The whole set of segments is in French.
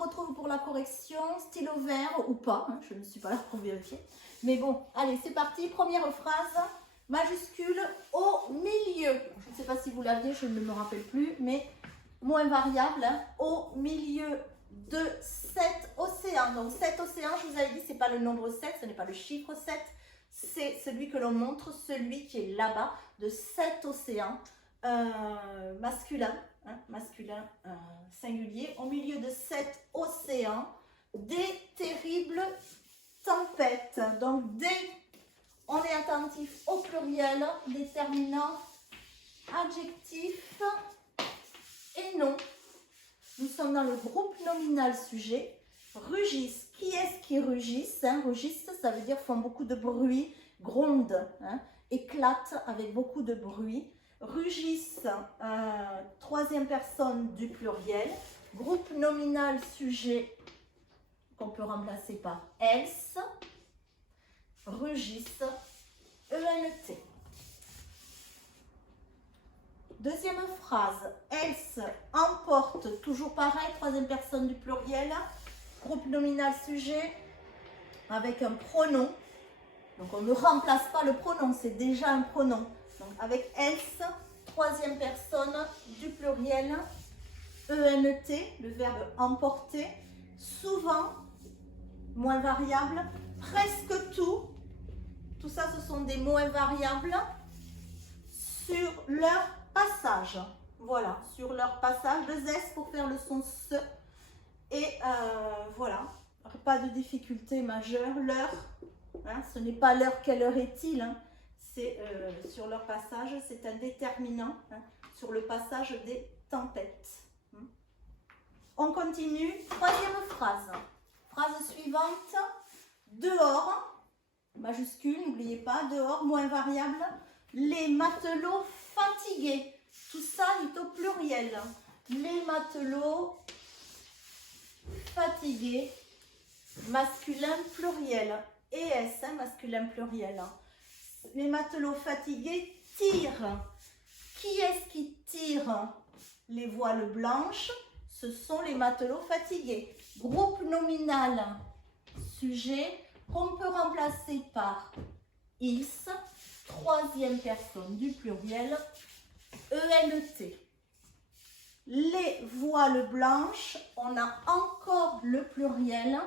retrouve pour la correction, stylo vert ou pas, hein, je ne suis pas là pour vérifier. Mais bon, allez, c'est parti. Première phrase, majuscule au milieu. Je ne sais pas si vous l'aviez, je ne me rappelle plus, mais moins variable, hein, au milieu de 7 océans. Donc 7 océans, je vous avais dit, ce n'est pas le nombre 7, ce n'est pas le chiffre 7, c'est celui que l'on montre, celui qui est là-bas, de 7 océans masculin, hein, masculin singulier, au milieu de 7 océans, des terribles tempêtes. Donc dès on est attentif au pluriel, déterminant, adjectif et nom. Nous sommes dans le groupe nominal sujet. Rugissent. Qui est-ce qui rugissent, hein? Rugissent, ça veut dire font beaucoup de bruit, grondent, hein? Éclatent avec beaucoup de bruit. Rugissent, troisième personne du pluriel. Groupe nominal sujet qu'on peut remplacer par else. Rugissent, ENT. Deuxième phrase, else emporte, toujours pareil, troisième personne du pluriel, groupe nominal sujet avec un pronom. Donc on ne remplace pas le pronom, c'est déjà un pronom. Donc avec else, troisième personne du pluriel, ENT, le verbe emporter, souvent, moins variable, presque tout. Tout ça, ce sont des mots invariables sur leur passage. Voilà, sur leur passage. 2 S pour faire le son SE. Et voilà, pas de difficulté majeure. L'heure, hein, ce n'est pas l'heure, quelle heure est-il, hein, c'est sur leur passage, c'est un déterminant, hein, sur le passage des tempêtes. On continue. Troisième phrase. Phrase suivante. Dehors. Majuscule, n'oubliez pas, dehors, moins variable, les matelots fatigués. Tout ça est au pluriel. Les matelots fatigués, masculin pluriel. ES, hein, masculin pluriel. Les matelots fatigués tirent. Qui est-ce qui tire les voiles blanches? Ce sont les matelots fatigués. Groupe nominal, sujet, qu'on peut remplacer par ils, troisième personne du pluriel, ENT. Les voiles blanches, on a encore le pluriel,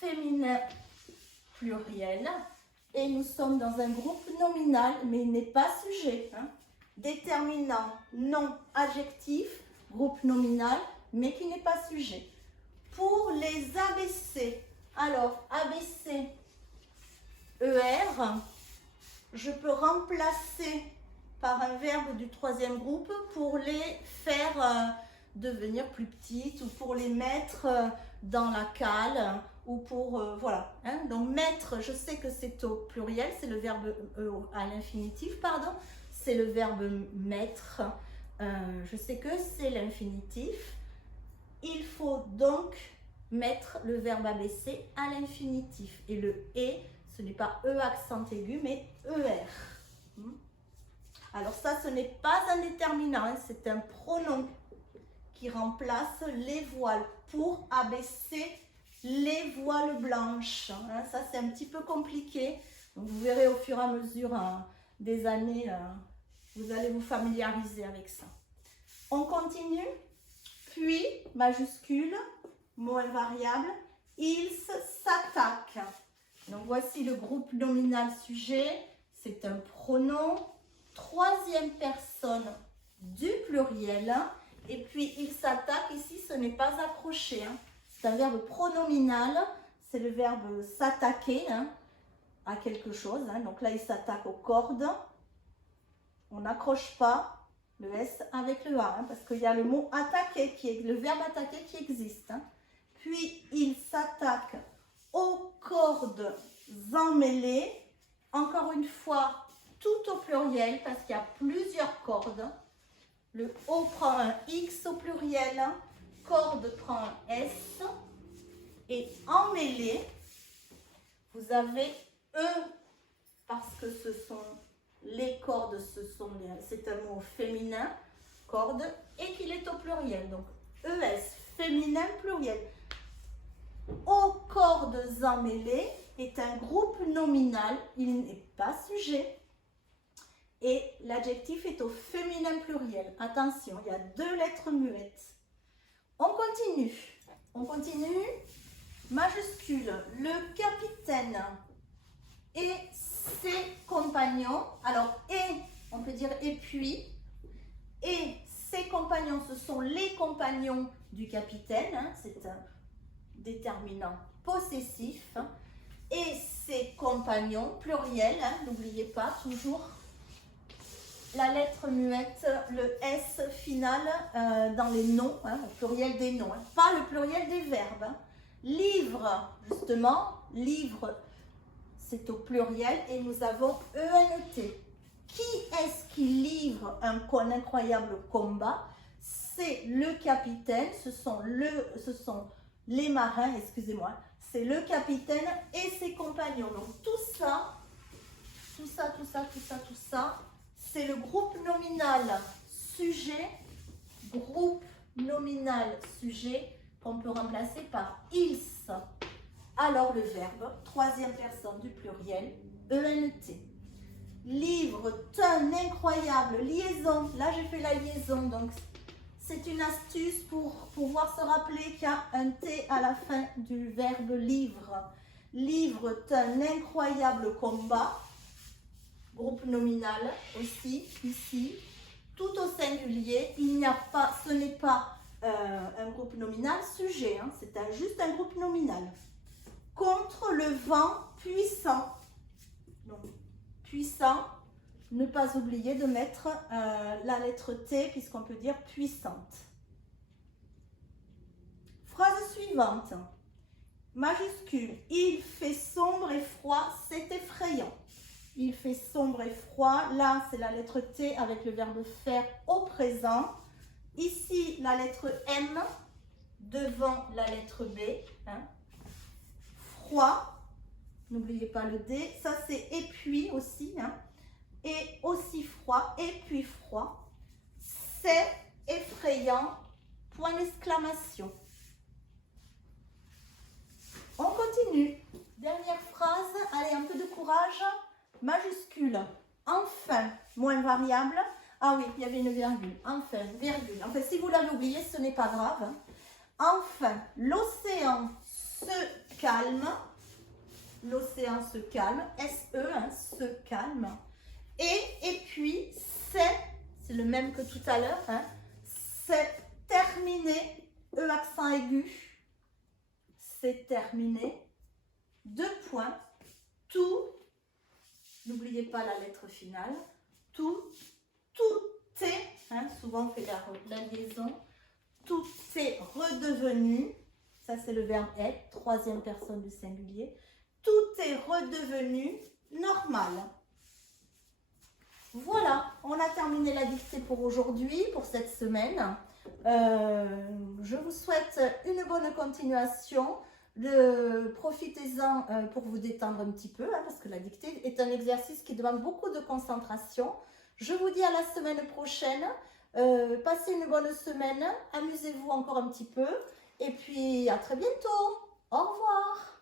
féminin pluriel, et nous sommes dans un groupe nominal, mais il n'est pas sujet. Hein. Déterminant, nom, adjectif, groupe nominal, mais qui n'est pas sujet. Pour les ABC, alors, ABC, ER, je peux remplacer par un verbe du troisième groupe pour les faire devenir plus petites ou pour les mettre dans la cale ou pour, voilà. Hein. Donc, mettre, je sais que c'est au pluriel, c'est le verbe à l'infinitif, pardon, c'est le verbe mettre. Je sais que c'est l'infinitif. Il faut donc mettre le verbe ABC à l'infinitif. Et le et, ce n'est pas E accent aigu, mais ER. Alors ça, ce n'est pas un déterminant, hein, c'est un pronom qui remplace les voiles. Pour abaisser les voiles blanches. Hein, ça, c'est un petit peu compliqué. Donc, vous verrez au fur et à mesure des années, vous allez vous familiariser avec ça. On continue. Puis, majuscule, mot invariable, ils s'attaquent. Donc voici le groupe nominal sujet, c'est un pronom, troisième personne du pluriel, et puis ils s'attaquent, ici ce n'est pas accroché, hein. C'est un verbe pronominal, c'est le verbe s'attaquer, hein, à quelque chose, hein. Donc là il s'attaque aux cordes, on n'accroche pas le S avec le A, hein, parce qu'il y a le mot attaquer, qui est le verbe attaquer qui existe. Hein. Puis, il s'attaque aux cordes emmêlées. Encore une fois, tout au pluriel, parce qu'il y a plusieurs cordes. Le O prend un X au pluriel, corde prend un S. Et emmêlé, vous avez E, parce que ce sont les cordes, c'est un mot féminin, corde, et qu'il est au pluriel. Donc, ES, féminin pluriel. aux cordes emmêlées est un groupe nominal, il n'est pas sujet. Et l'adjectif est au féminin pluriel. Attention, il y a 2 lettres muettes. On continue. On continue. Majuscule. Le capitaine et ses compagnons. Alors, et, on peut dire et puis. Et ses compagnons, ce sont les compagnons du capitaine. Hein, c'est un déterminant possessif. Et ses compagnons, pluriel. Hein, n'oubliez pas, toujours la lettre muette, le S final dans les noms, hein, le pluriel des noms, hein, pas le pluriel des verbes. Hein. Livre, justement, livre, c'est au pluriel et nous avons ENT. Qui est-ce qui livre un incroyable combat? C'est le capitaine, ce sont les marins, excusez-moi, c'est le capitaine et ses compagnons. Donc tout ça, c'est le groupe nominal sujet, qu'on peut remplacer par ils. Alors le verbe, 3e personne du pluriel, ENT. Livre, un incroyable, liaison. Là j'ai fait la liaison, donc c'est une astuce pour pouvoir se rappeler qu'il y a un T à la fin du verbe livre. Livre, un incroyable combat. Groupe nominal aussi, ici, tout au singulier, il n'y a pas, ce n'est pas un groupe nominal sujet, hein, c'est juste un groupe nominal. Contre le vent puissant. Donc, puissant, ne pas oublier de mettre la lettre T puisqu'on peut dire puissante. Phrase suivante. Majuscule, il fait sombre et froid, c'est effrayant. Il fait sombre et froid. Là, c'est la lettre T avec le verbe faire au présent. Ici, la lettre M devant la lettre B. Hein. Froid. N'oubliez pas le D. Ça, c'est et puis aussi. Hein. Et aussi froid. Et puis froid. C'est effrayant. Point d'exclamation. On continue. Dernière phrase. Allez, un peu de courage. Majuscule, enfin, moins variable. Ah oui, il y avait une virgule. Enfin, virgule. Enfin, si vous l'avez oublié, ce n'est pas grave. Enfin, l'océan se calme. L'océan se calme. SE, hein, se calme. Et puis, c'est le même que tout à l'heure. Hein, c'est terminé. E accent aigu. C'est terminé. 2 points. Tout. N'oubliez pas la lettre finale. Tout est, hein, souvent on fait la liaison, tout est redevenu, ça c'est le verbe être, 3e personne du singulier, tout est redevenu normal. Voilà, on a terminé la dictée pour aujourd'hui, pour cette semaine. Je vous souhaite une bonne continuation. Profitez-en pour vous détendre un petit peu, hein, parce que la dictée est un exercice qui demande beaucoup de concentration. Je vous dis à la semaine prochaine. Passez une bonne semaine, amusez-vous encore un petit peu et puis à très bientôt. Au revoir.